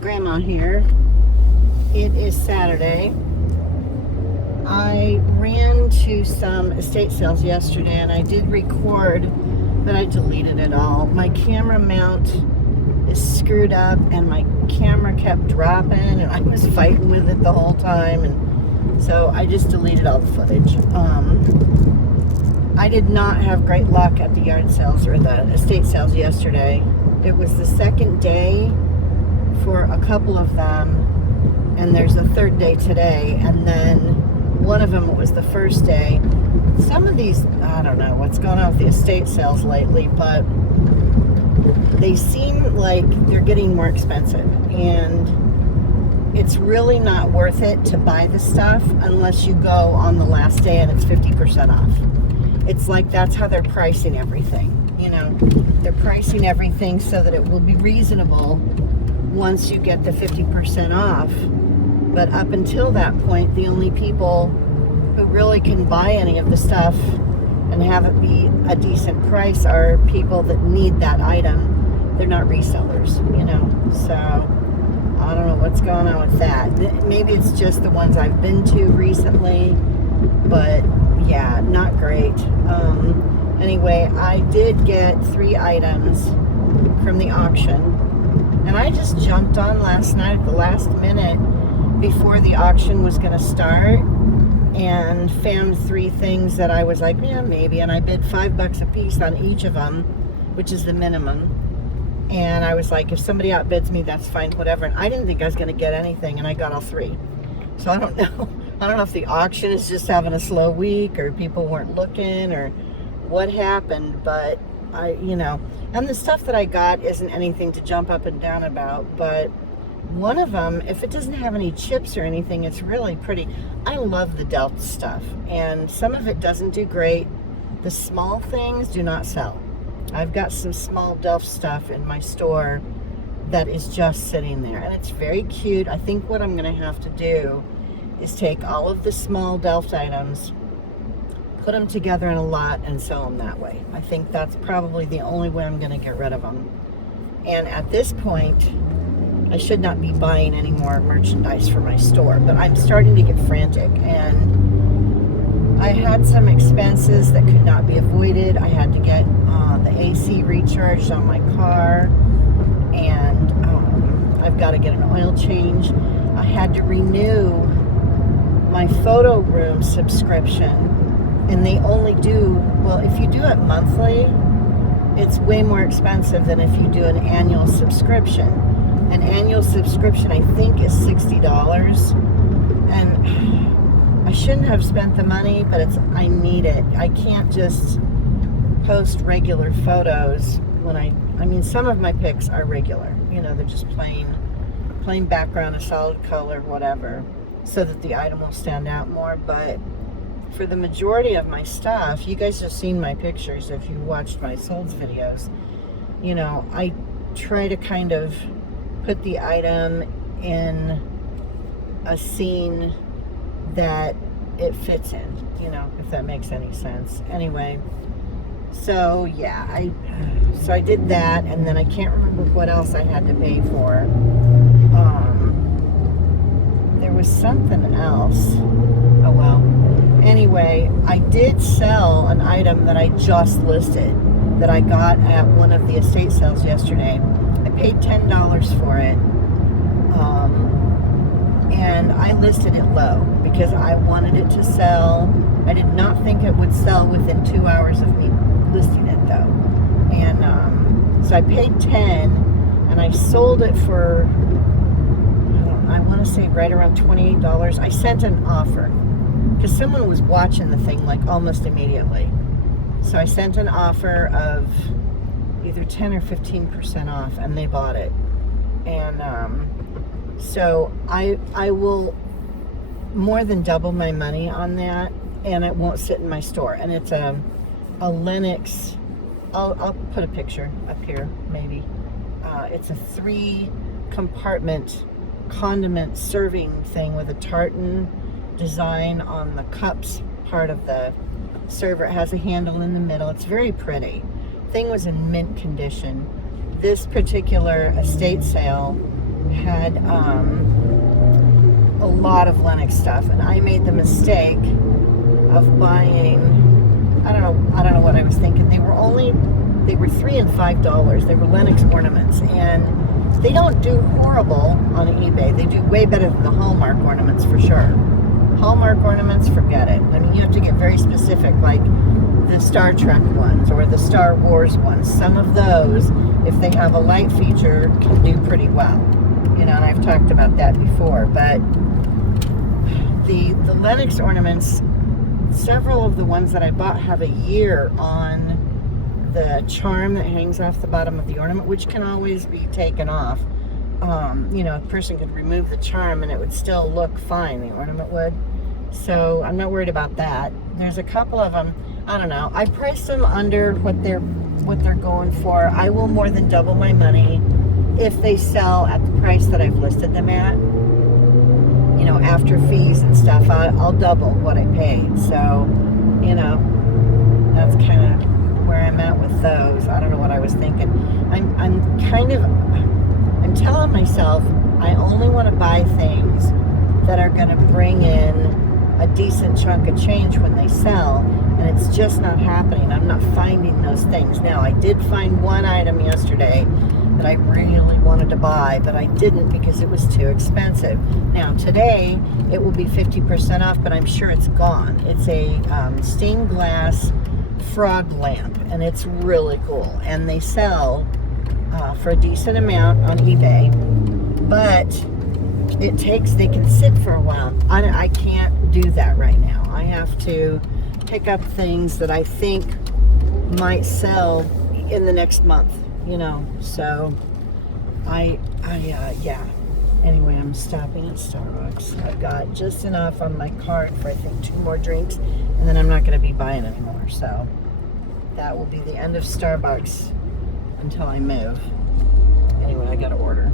Grandma here. It is Saturday. I ran to some estate sales yesterday and I did record, but I deleted it all. My camera mount is screwed up and my camera kept dropping and I was fighting with it the whole time, and so I just deleted all the footage. I did not have great luck at the yard sales or the estate sales yesterday. It was the second day for a couple of them, and there's a third day today, and then one of them was the first day. Some of these, I don't know what's going on with the estate sales lately, but they seem like they're getting more expensive, and it's really not worth it to buy the stuff unless you go on the last day and it's 50% off. It's like that's how they're pricing everything. You know, they're pricing everything so that it will be reasonable once you get the 50% off. But up until that point, the only people who really can buy any of the stuff and have it be a decent price are people that need that item. They're not resellers, you know. So I don't know what's going on with that. Maybe it's just the ones I've been to recently, but yeah, not great. Anyway, I did get 3 items from the auction, and I just jumped on last night at the last minute before the auction was going to start and found 3 things that I was like, yeah, maybe, and I bid $5 a piece on each of them, which is the minimum. And I was like, if somebody outbids me, that's fine, whatever. And I didn't think I was going to get anything, and I got all 3. So I don't know. I don't know if the auction is just having a slow week or people weren't looking or what happened, but and the stuff that I got isn't anything to jump up and down about, but one of them, if it doesn't have any chips or anything, it's really pretty. I love the Delft stuff, and some of it doesn't do great. The small things do not sell. I've got some small Delft stuff in my store that is just sitting there, and it's very cute. I think what I'm going to have to do is take all of the small Delft items, put them together in a lot, and sell them that way. I think that's probably the only way I'm going to get rid of them. And at this point, I should not be buying any more merchandise for my store, but I'm starting to get frantic, and I had some expenses that could not be avoided. I had to get the AC recharged on my car, and I've got to get an oil change. I had to renew my photo room subscription, and they only do, well, if you do it monthly, it's way more expensive than if you do an annual subscription. An annual subscription, I think, is $60, and I shouldn't have spent the money, but I need it. I can't just post regular photos when I mean, some of my pics are regular, you know, they're just plain background, a solid color, whatever, so that the item will stand out more. But for the majority of my stuff, you guys have seen my pictures if you watched my solds videos, you know, I try to kind of put the item in a scene that it fits in, you know, if that makes any sense. Anyway, so yeah, I did that, and then I can't remember what else I had to pay for. There was something else. Oh well. Anyway, I did sell an item that I just listed that I got at one of the estate sales yesterday. I paid $10 for it, and I listed it low because I wanted it to sell. I did not think it would sell within 2 hours of me listing it, though. And so I paid 10, and I sold it for, I want to say right around $28. I sent an offer because someone was watching the thing like almost immediately. So I sent an offer of either 10 or 15% off, and they bought it. And so I will more than double my money on that, and it won't sit in my store. And it's a Lennox, I'll put a picture up here maybe. It's a 3-compartment condiment serving thing with a tartan design on the cups part of the server. It has a handle in the middle. It's very pretty. Thing was in mint condition. This particular estate sale had a lot of Lennox stuff, and I made the mistake of buying, I don't know what I was thinking. They were $3 and $5. They were Lennox ornaments, and they don't do horrible on eBay. They do way better than the Hallmark ornaments for sure. Hallmark ornaments, forget it. I mean, you have to get very specific, like the Star Trek ones or the Star Wars ones. Some of those, if they have a light feature, can do pretty well. You know, and I've talked about that before. But the Lennox ornaments, several of the ones that I bought have a year on the charm that hangs off the bottom of the ornament, which can always be taken off. You know, a person could remove the charm and it would still look fine, the ornament would. So I'm not worried about that. There's a couple of them, I don't know. I priced them under what they're going for. I will more than double my money if they sell at the price that I've listed them at. You know, after fees and stuff, I'll double what I paid. So, you know, that's kind of where I'm at with those. I don't know what I was thinking. I'm telling myself I only want to buy things that are going to bring in a decent chunk of change when they sell, and it's just not happening. I'm not finding those things. Now, I did find one item yesterday that I really wanted to buy, but I didn't because it was too expensive. Now, today, it will be 50% off, but I'm sure it's gone. It's a stained glass frog lamp, and it's really cool. And they sell for a decent amount on eBay, but they can sit for a while. I can't do that right now. I have to pick up things that I think might sell in the next month, you know. So yeah. Anyway, I'm stopping at Starbucks. I've got just enough on my card for I think 2 more drinks, and then I'm not going to be buying anymore. So that will be the end of Starbucks until I move. Anyway, I got to order.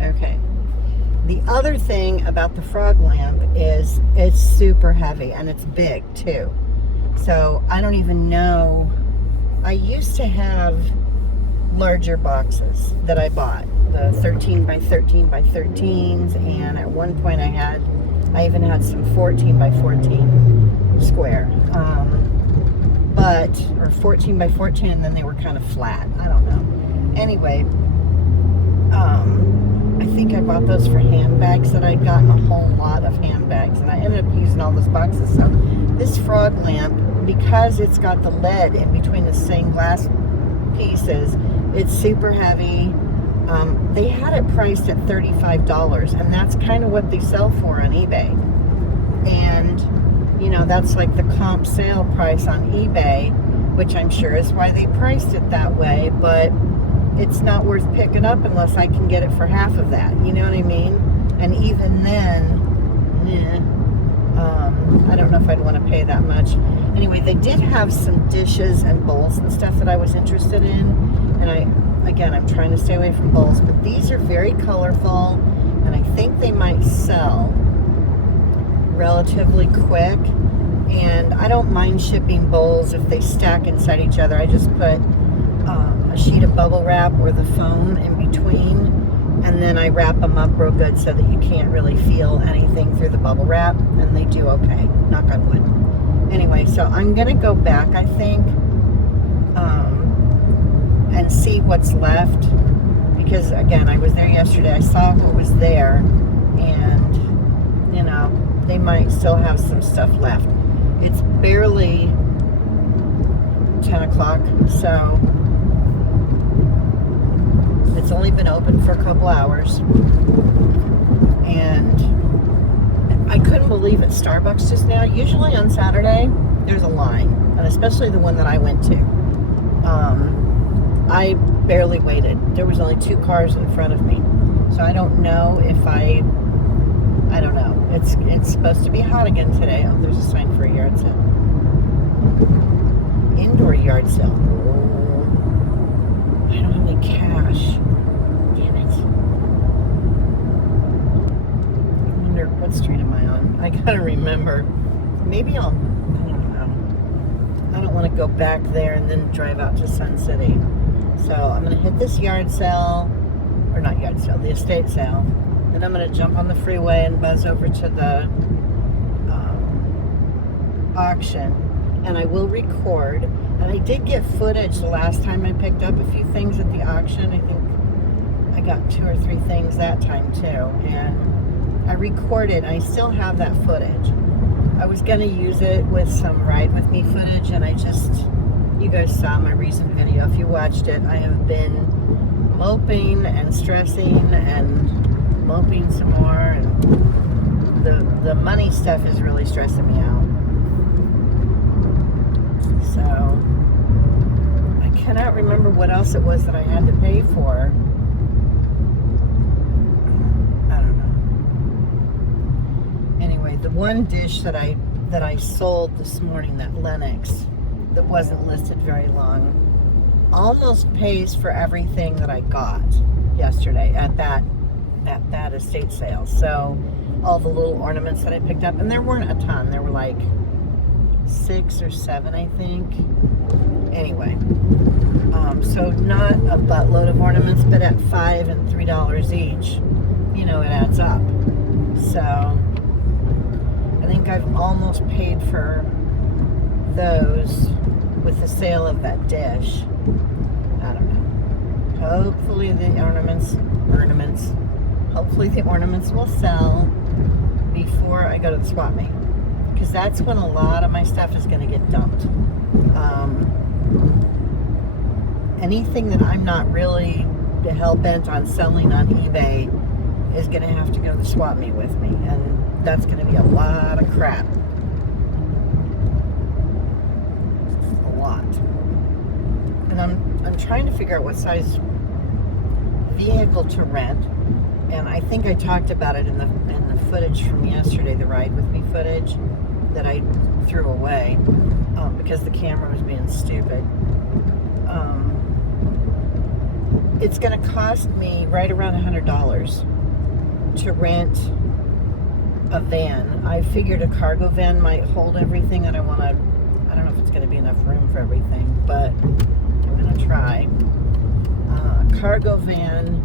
Okay. The other thing about the frog lamp is it's super heavy and it's big too. So I don't even know. I used to have larger boxes that I bought, the 13 by 13 by 13s, and at one point I even had some 14 by 14 square, or 14 by 14, and then they were kind of flat. I don't know. Anyway, I think I bought those for handbags that I'd gotten a whole lot of handbags, and I ended up using all those boxes. So this frog lamp, because it's got the lead in between the stained glass pieces, it's super heavy. They had it priced at $35, and that's kind of what they sell for on eBay. And, you know, that's like the comp sale price on eBay, which I'm sure is why they priced it that way, but it's not worth picking up unless I can get it for half of that. You know what I mean? And even then, I don't know if I'd want to pay that much. Anyway, they did have some dishes and bowls and stuff that I was interested in. And I'm trying to stay away from bowls, but these are very colorful, and I think they might sell relatively quick. And I don't mind shipping bowls if they stack inside each other. I just put a sheet of bubble wrap or the foam in between, and then I wrap them up real good so that you can't really feel anything through the bubble wrap, and they do okay, knock on wood. Anyway, so I'm gonna go back, I think, and see what's left, because again, I was there yesterday, I saw what was there, and you know, they might still have some stuff left. It's barely 10 o'clock, so it's only been open for a couple hours, and I couldn't believe it. Starbucks just now, usually on Saturday there's a line, and especially the one that I went to, I barely waited. There was only 2 cars in front of me, so I don't know if I don't know. It's supposed to be hot again today. Oh, there's a sign for a yard sale. Indoor yard sale. I don't have any cash. Damn it. I wonder, what street am I on? I gotta remember. Maybe I don't know. I don't want to go back there and then drive out to Sun City. So I'm going to hit this yard sale, or not yard sale, the estate sale. Then I'm going to jump on the freeway and buzz over to the auction. And I will record. And I did get footage the last time I picked up a few things at the auction. I think I got 2 or 3 things that time too. And I recorded. I still have that footage. I was going to use it with some ride with me footage, and you guys saw my recent video. If you watched it, I have been moping and stressing and moping some more, and the money stuff is really stressing me out. So I cannot remember what else it was that I had to pay for. I don't know. Anyway, the one dish that I sold this morning, that Lennox, that wasn't listed very long, almost pays for everything that I got yesterday at that estate sale. So all the little ornaments that I picked up, and there weren't a ton. There were like 6 or 7, I think. Anyway, so not a buttload of ornaments, but at $5 and $3 each, it adds up. So I think I've almost paid for those with the sale of that dish. I don't know. Hopefully the ornaments will sell before I go to the swap meet, because that's when a lot of my stuff is going to get dumped. Anything that I'm not really hell-bent on selling on eBay is going to have to go to the swap meet with me, and that's going to be a lot of crap. A lot. And I'm trying to figure out what size vehicle to rent, and I think I talked about it in the footage from yesterday, the ride with me footage that I threw away because the camera was being stupid. It's going to cost me right around $100 to rent a van. I figured a cargo van might hold everything that I want to. I don't know if it's going to be enough room for everything, but I'm going to try. A cargo van,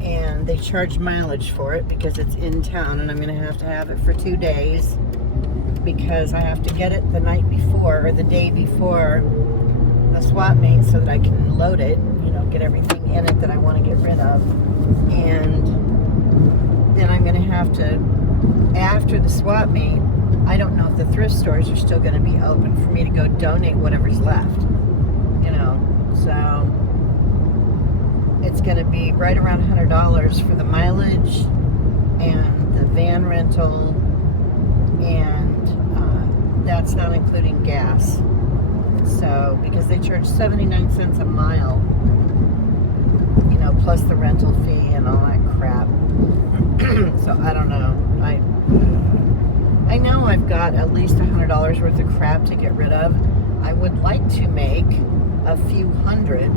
and they charge mileage for it because it's in town, and I'm going to have it for 2 days because I have to get it the night before or the day before the swap meet so that I can load it, get everything in it that I want to get rid of. And then I'm going to have to, after the swap meet, I don't know if the thrift stores are still going to be open for me to go donate whatever's left, so it's going to be right around $100 for the mileage and the van rental, and that's not including gas. So, because they charge 79 cents a mile, plus the rental fee and all that crap. So, I don't know. I know I've got at least $100 worth of crap to get rid of. I would like to make a few hundred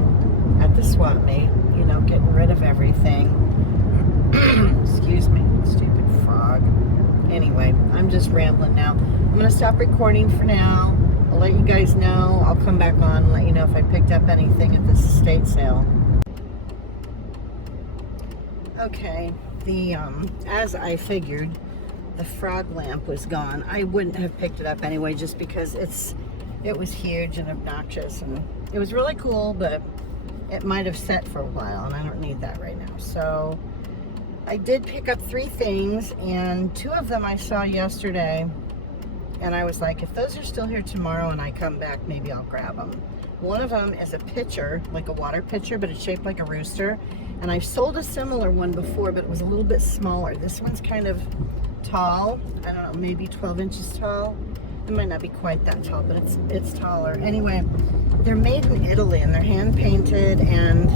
at the swap meet, getting rid of everything. Excuse me, stupid frog. Anyway, I'm just rambling now. I'm going to stop recording for now. I'll let you guys know. I'll come back on and let you know if I picked up anything at this estate sale. Okay, as I figured, the frog lamp was gone. I wouldn't have picked it up anyway, just because it was huge and obnoxious, and it was really cool, but it might have set for a while, and I don't need that right now. So I did pick up 3 things, and 2 of them I saw yesterday, and I was like, if those are still here tomorrow and I come back, maybe I'll grab them. One of them is a pitcher, like a water pitcher, but it's shaped like a rooster, and I've sold a similar one before, but it was a little bit smaller. This one's kind of tall. I don't know, maybe 12 inches tall. It might not be quite that tall, but it's taller. Anyway, they're made in Italy, and they're hand painted, and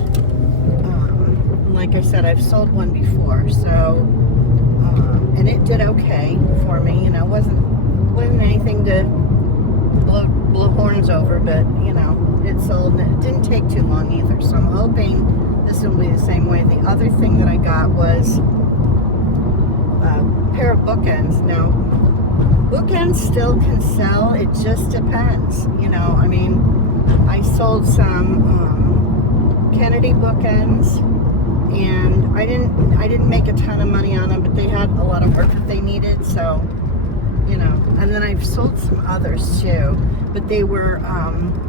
like I said, I've sold one before, so and it did okay for me. Wasn't anything to blow horns over, but it sold, and it didn't take too long either. So I'm hoping this will be the same way. The other thing that I got was a pair of bookends. Now, bookends still can sell. It just depends. I sold some Kennedy bookends, and I didn't make a ton of money on them, but they had a lot of work that they needed, so you know. And then I've sold some others too, but they were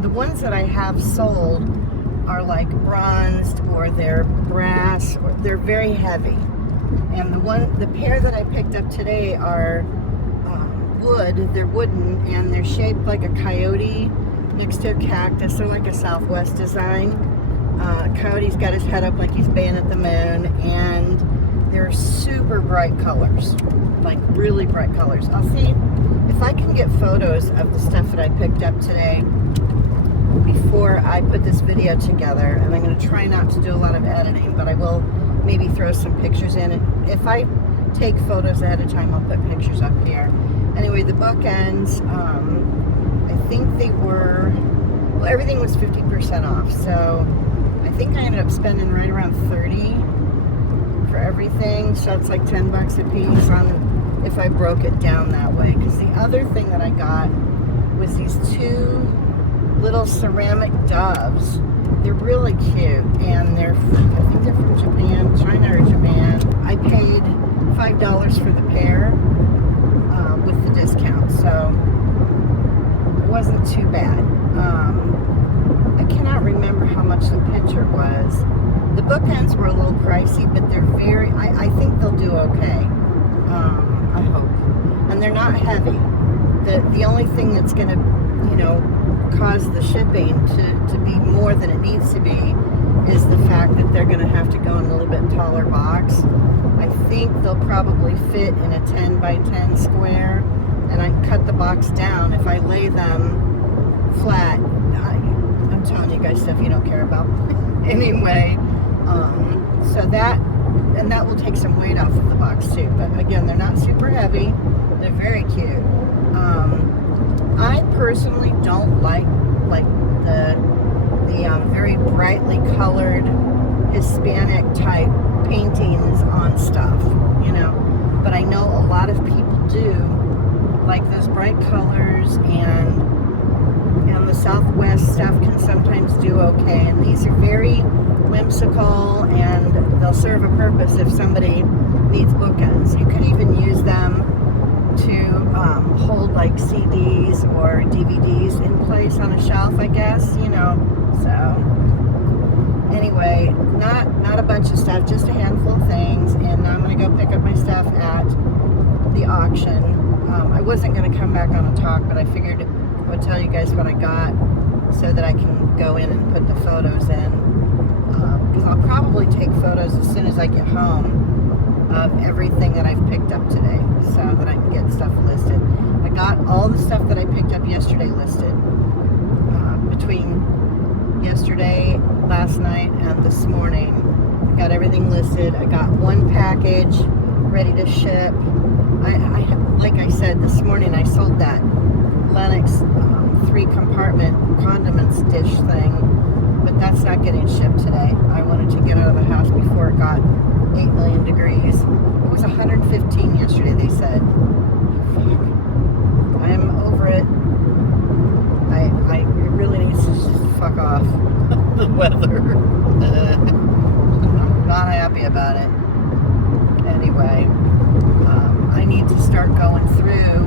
the ones that I have sold are like bronzed, or they're brass, or they're very heavy. And the pair that I picked up today are wood. They're wooden, and they're shaped like a coyote next to a cactus. They're like a Southwest design. Coyote's got his head up like he's baying at the moon, and they're super bright colors, like really bright colors. I'll see if I can get photos of the stuff that I picked up today before I put this video together, and I'm going to try not to do a lot of editing, but I will maybe throw some pictures in. And if I take photos ahead of time, I'll put pictures up here. Anyway, the bookends, I think they were, well, everything was 50% off, so I think I ended up spending right around 30 for everything, so it's like 10 bucks a piece on if I broke it down that way. Because the other thing that I got was these two little ceramic doves. They're really cute, and I think they're from Japan, China or Japan. I paid $5 for the pair with the discount, so it wasn't too bad. I cannot remember how much the picture was. The bookends were a little pricey, but they're very, I think they'll do okay. I hope. And they're not heavy. The only thing that's going to, you know, cause the shipping to be more than it needs to be is the fact that they're going to have to go in a little bit taller box. I think they'll probably fit in a 10 by 10 square, and I can cut the box down if I lay them flat. I'm telling you guys stuff you don't care about. Anyway, so that will take some weight off of the box too. But again, they're not super heavy. They're very cute. I personally don't like the very brightly colored Hispanic type paintings on stuff, you know. But I know a lot of people do like those bright colors, and the Southwest stuff can sometimes do okay. And these are very whimsical, and they'll serve a purpose if somebody needs bookends. You could even use them to hold like CDs or DVDs in place on a shelf, I guess, you know. So anyway, not a bunch of stuff, just a handful of things, and I'm gonna go pick up my stuff at the auction. I wasn't gonna come back on a talk, but I figured I would tell you guys what I got so that I can go in and put the photos in, because I'll probably take photos as soon as I get home of everything that I've picked up today, so that I can get stuff listed. I got all the stuff that I picked up yesterday listed. Between yesterday, last night, and this morning, I got everything listed. I got one package ready to ship. Like I said, this morning I sold that Lennox 3-compartment condiments dish thing, but that's not getting shipped today. I wanted to get out of the house before it got 8 million degrees. It was 115 yesterday, they said. Fuck. I am over it. It really needs to just fuck off. The weather. I'm not happy about it. Anyway, I need to start going through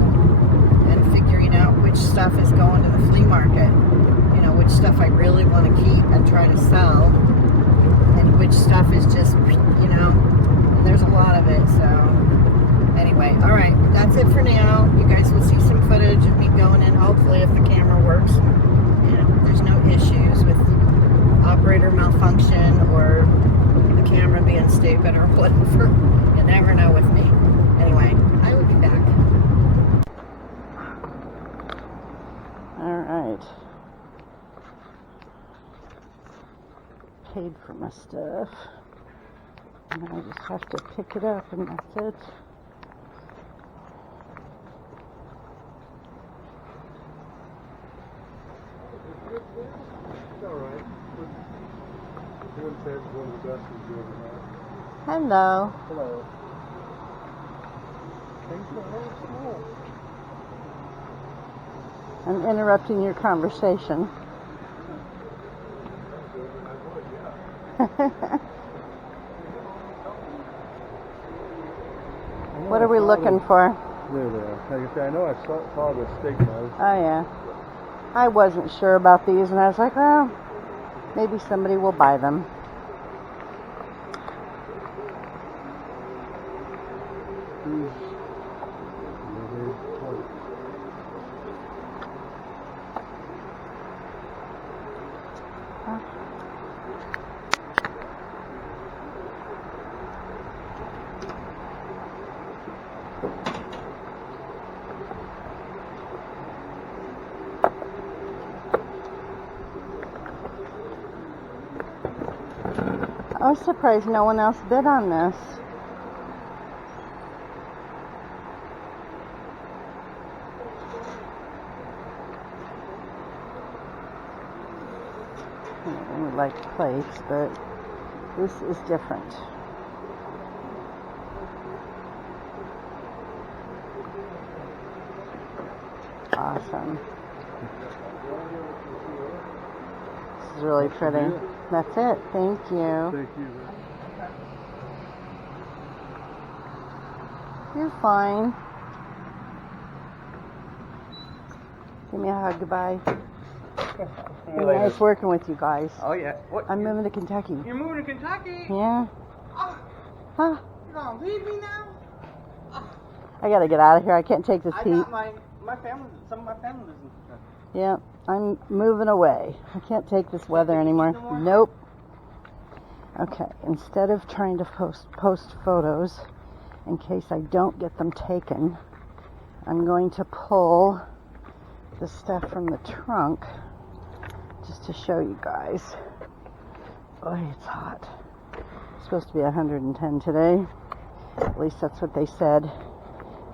and figuring out which stuff is going to the flea market. You know, which stuff I really want to keep and try to sell, and which stuff is just, you know, there's a lot of it. So anyway, all right, that's it for now. You guys will see some footage of me going in, hopefully, if the camera works and there's no issues with operator malfunction or the camera being stupid or whatever. You never know with me. Anyway, I will be back. All right. Paid for my stuff, and I just have to pick it up, and that's it. It's all right. Doing says one of the best we've ever had. Hello. Hello. Things are very small. I'm interrupting your conversation. I would, yeah. What are we looking for? There they are. Like I say, I know I saw the steak knives. Oh yeah. I wasn't sure about these, and I was like, well, maybe somebody will buy them. I was surprised no one else bid on this. I would like plates, but this is different. Awesome. This is really pretty. That's it. Thank you. Thank you. You're fine. Give me a hug. Goodbye. Nice working with you guys. Oh yeah. What? I'm moving to Kentucky. You're moving to Kentucky? Yeah. Oh, Huh? you're gonna leave me now? I gotta get out of here. I can't take this I heat. got my family. Some of my family lives in Kentucky. Yeah, I'm moving away. I can't take this weather anymore. No more? Nope. Okay, instead of trying to post photos in case I don't get them taken, I'm going to pull the stuff from the trunk just to show you guys. Boy, it's hot. It's supposed to be 110 today. At least that's what they said.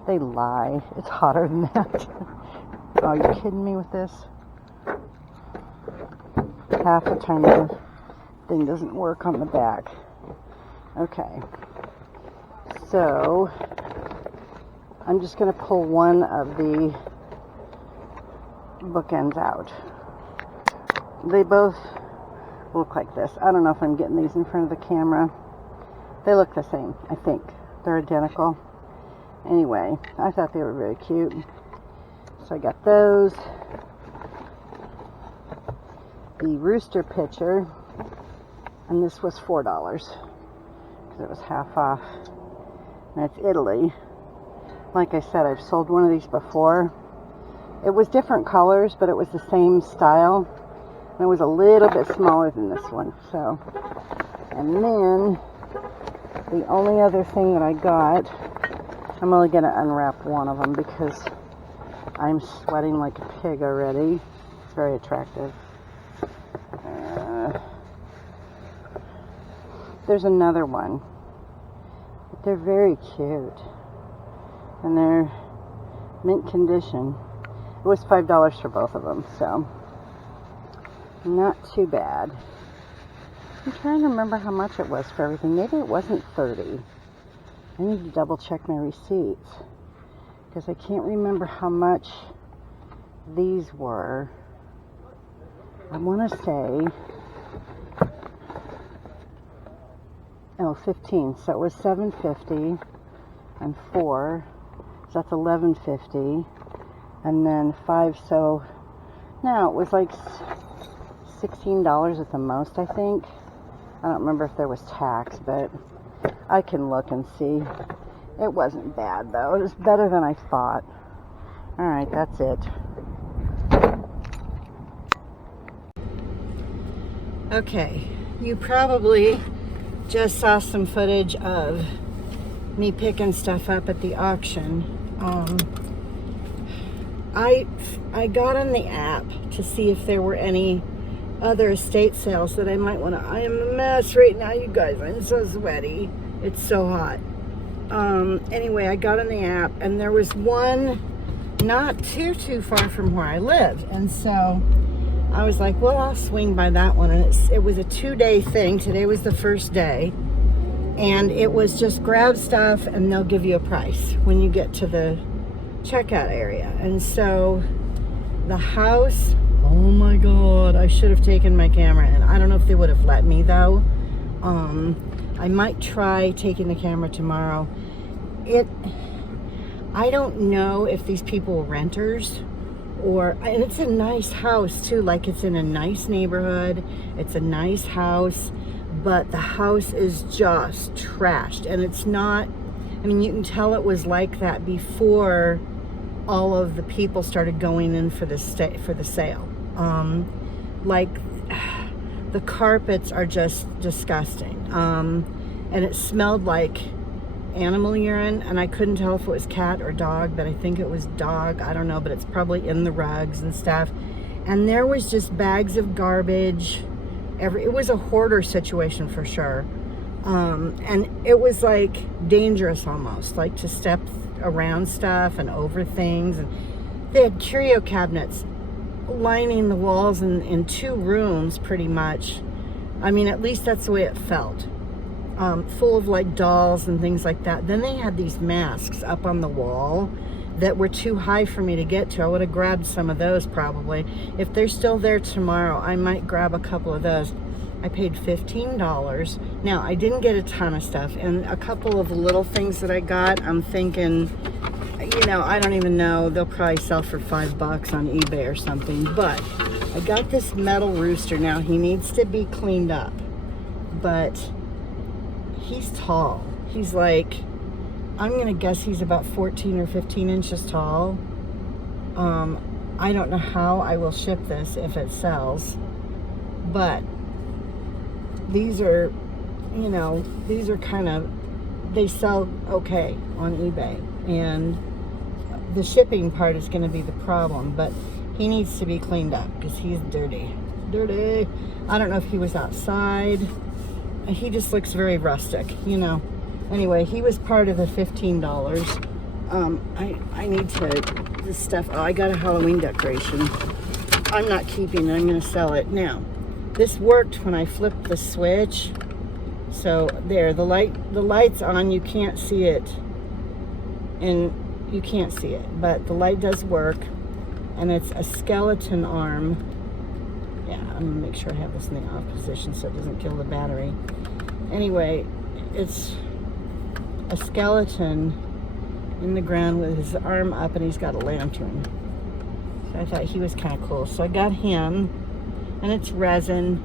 They lie. It's hotter than that. Oh, you kidding me with this? Half the time the thing doesn't work on the back. Okay. So, I'm just going to pull one of the bookends out. They both look like this. I don't know if I'm getting these in front of the camera. They look the same, I think. They're identical. Anyway, I thought they were very cute. So I got those. The rooster pitcher, and this was $4 because it was half off. And it's Italy. Like I said, I've sold one of these before. It was different colors, but it was the same style. And it was a little bit smaller than this one. So, and then the only other thing that I got, I'm only going to unwrap one of them because I'm sweating like a pig already. It's very attractive. There's another one. But they're very cute. And they're mint condition. It was $5 for both of them, so not too bad. I'm trying to remember how much it was for everything. Maybe it wasn't $30. I need to double check my receipts because I can't remember how much these were. I want to say, oh, 15. So it was $7.50 and 4. So that's $11.50, and then 5. So now it was like $16 at the most, I think. I don't remember if there was tax, but I can look and see. It wasn't bad though. It was better than I thought. All right, that's it. Okay, you probably just saw some footage of me picking stuff up at the auction. I got on the app to see if there were any other estate sales that I might want to. I am a mess right now, you guys. I'm so sweaty. It's so hot. Anyway, I got on the app and there was one not too far from where I lived, and so I was like, well, I'll swing by that one. And it was a 2-day thing. Today was the first day, and it was just grab stuff and they'll give you a price when you get to the checkout area. And so the house, oh my god, I should have taken my camera, and I don't know if they would have let me though, I might try taking the camera tomorrow. I don't know if these people were renters and it's a nice house too, like it's in a nice neighborhood, it's a nice house, but the house is just trashed, and it's not, I mean, you can tell it was like that before all of the people started going in for the sale. Like, the carpets are just disgusting, and it smelled like animal urine, and I couldn't tell if it was cat or dog, but I think it was dog. I don't know, but it's probably in the rugs and stuff. And there was just bags of garbage. It was a hoarder situation for sure. And it was like dangerous almost, like to step around stuff and over things. And they had curio cabinets lining the walls in 2 rooms pretty much. I mean, at least that's the way it felt. Full of like dolls and things like that. Then they had these masks up on the wall that were too high for me to get to. I would have grabbed some of those probably. If they're still there tomorrow, I might grab a couple of those. I paid $15. Now, I didn't get a ton of stuff, and a couple of little things that I got, I'm thinking, you know, I don't even know, they'll probably sell for $5 on eBay or something. But I got this metal rooster. Now, he needs to be cleaned up, but he's tall. He's like, I'm gonna guess he's about 14 or 15 inches tall. I don't know how I will ship this if it sells, but these are, you know, these are kind of, they sell okay on eBay, and the shipping part is going to be the problem, but he needs to be cleaned up because he's dirty. I don't know if he was outside. He just looks very rustic, you know. Anyway, he was part of the $15. I need to, this stuff, oh, I got a Halloween decoration. I'm not keeping it, I'm going to sell it. Now, this worked when I flipped the switch. So there, the light's on, you can't see it. And you can't see it, but the light does work. And it's a skeleton arm. Yeah, I'm gonna make sure I have this in the off position so it doesn't kill the battery. Anyway, it's a skeleton in the ground with his arm up, and he's got a lantern. So I thought he was kind of cool. So I got him, and it's resin.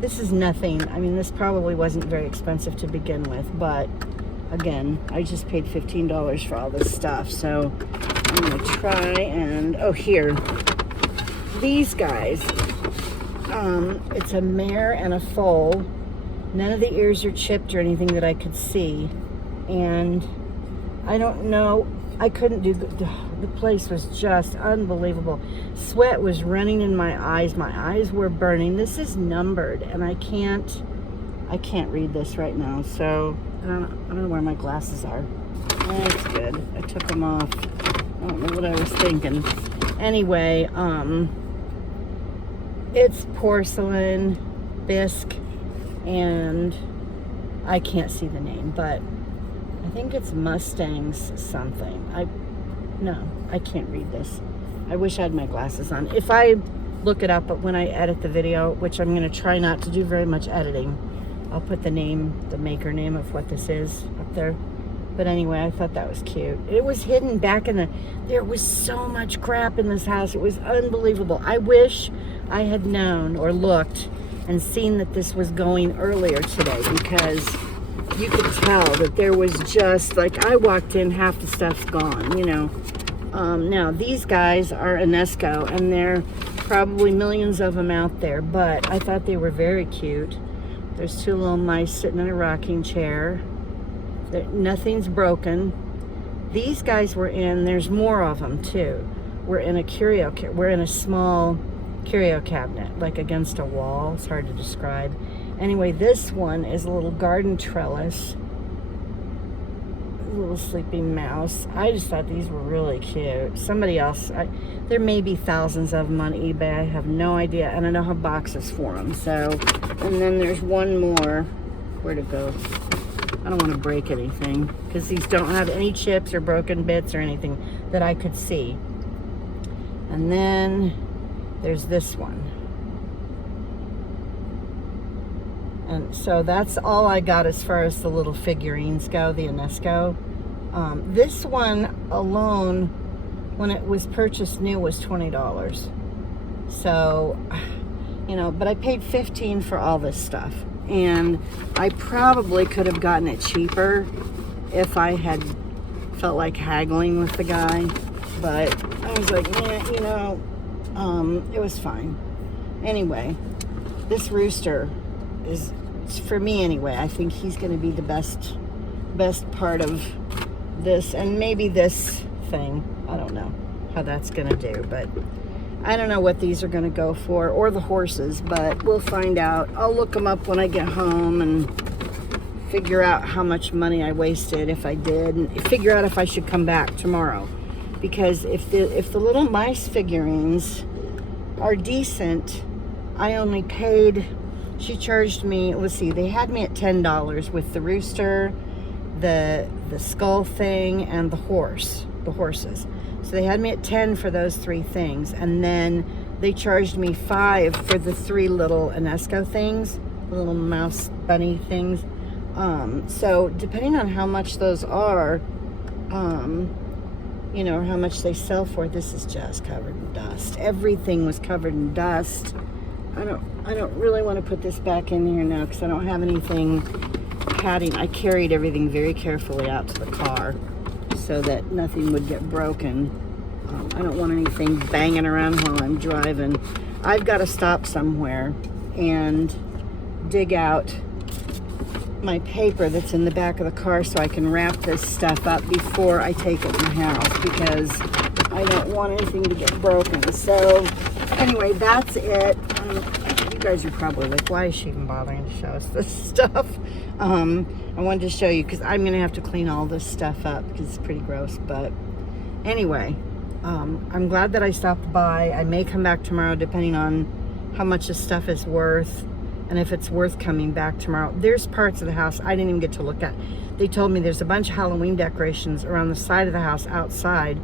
This is nothing. I mean, this probably wasn't very expensive to begin with, but again, I just paid $15 for all this stuff. So I'm gonna try and, oh, here. These guys, it's a mare and a foal. None of the ears are chipped or anything that I could see. And I don't know, I couldn't do, the place was just unbelievable. Sweat was running in my eyes. My eyes were burning. This is numbered, and I can't read this right now. So I don't know where my glasses are. That's good. I took them off. I don't know what I was thinking. Anyway, it's porcelain, bisque, and I can't see the name, but I think it's Mustangs something. No, I can't read this. I wish I had my glasses on. If I look it up, but when I edit the video, which I'm going to try not to do very much editing, I'll put the name, the maker name of what this is up there. But anyway, I thought that was cute. It was hidden back there was so much crap in this house. It was unbelievable. I wish I had known or looked and seen that this was going earlier today, because you could tell that there was just, like, I walked in, half the stuff's gone, you know. Now, these guys are Enesco, and there are probably millions of them out there, but I thought they were very cute. There's 2 little mice sitting in a rocking chair. Nothing's broken. These guys were in, there's more of them too. We're in a small curio cabinet, like against a wall. It's hard to describe. Anyway, this one is a little garden trellis. A little sleeping mouse. I just thought these were really cute. Somebody else, there may be thousands of them on eBay. I have no idea, and I don't have boxes for them. So, and then there's one more. Where'd it go? I don't want to break anything, because these don't have any chips or broken bits or anything that I could see. And then there's this one. And so that's all I got as far as the little figurines go, the Enesco. This one alone, when it was purchased new, was $20. So, you know, but I paid $15 for all this stuff. And I probably could have gotten it cheaper if I had felt like haggling with the guy. But I was like, yeah, you know, it was fine. Anyway, this rooster is, for me anyway, I think he's going to be the best part of this, and maybe this thing. I don't know how that's going to do, but I don't know what these are going to go for, or the horses, but we'll find out. I'll look them up when I get home and figure out how much money I wasted, if I did, and figure out if I should come back tomorrow. Because if the little mice figurines are decent, I only paid, she charged me, let's see, they had me at $10 with the rooster, the skull thing, and the horses. So they had me at 10 for those three things, and then they charged me $5 for the three little Enesco things, little mouse bunny things. So depending on how much those are, you know, how much they sell for, this is just covered in dust. Everything was covered in dust. I don't really want to put this back in here now because I don't have anything padding. I carried everything very carefully out to the car so that nothing would get broken. I don't want anything banging around while I'm driving. I've got to stop somewhere and dig out my paper that's in the back of the car so I can wrap this stuff up before I take it in the house, because I don't want anything to get broken. So anyway, that's it. You guys are probably like, why is she even bothering to show us this stuff? I wanted to show you because I'm going to have to clean all this stuff up because it's pretty gross. But anyway, I'm glad that I stopped by. I may come back tomorrow depending on how much this stuff is worth and if it's worth coming back tomorrow. There's parts of the house I didn't even get to look at. They told me there's a bunch of Halloween decorations around the side of the house outside.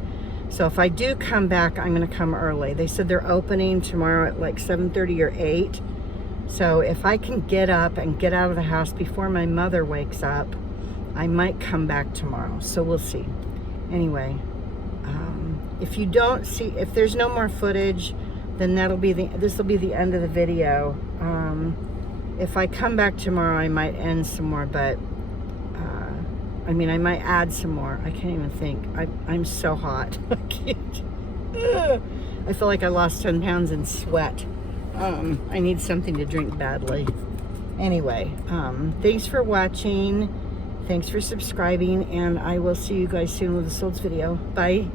So if I do come back, I'm going to come early. They said they're opening tomorrow at like 7:30 or 8. So if I can get up and get out of the house before my mother wakes up, I might come back tomorrow. So we'll see. Anyway, if you don't see, if there's no more footage, then this will be the end of the video. If I come back tomorrow, I might end some more, but I mean, I might add some more. I can't even think. I'm so hot. I can't. I feel like I lost 10 pounds in sweat. I need something to drink badly. Anyway, thanks for watching. Thanks for subscribing, and I will see you guys soon with a Solds video. Bye.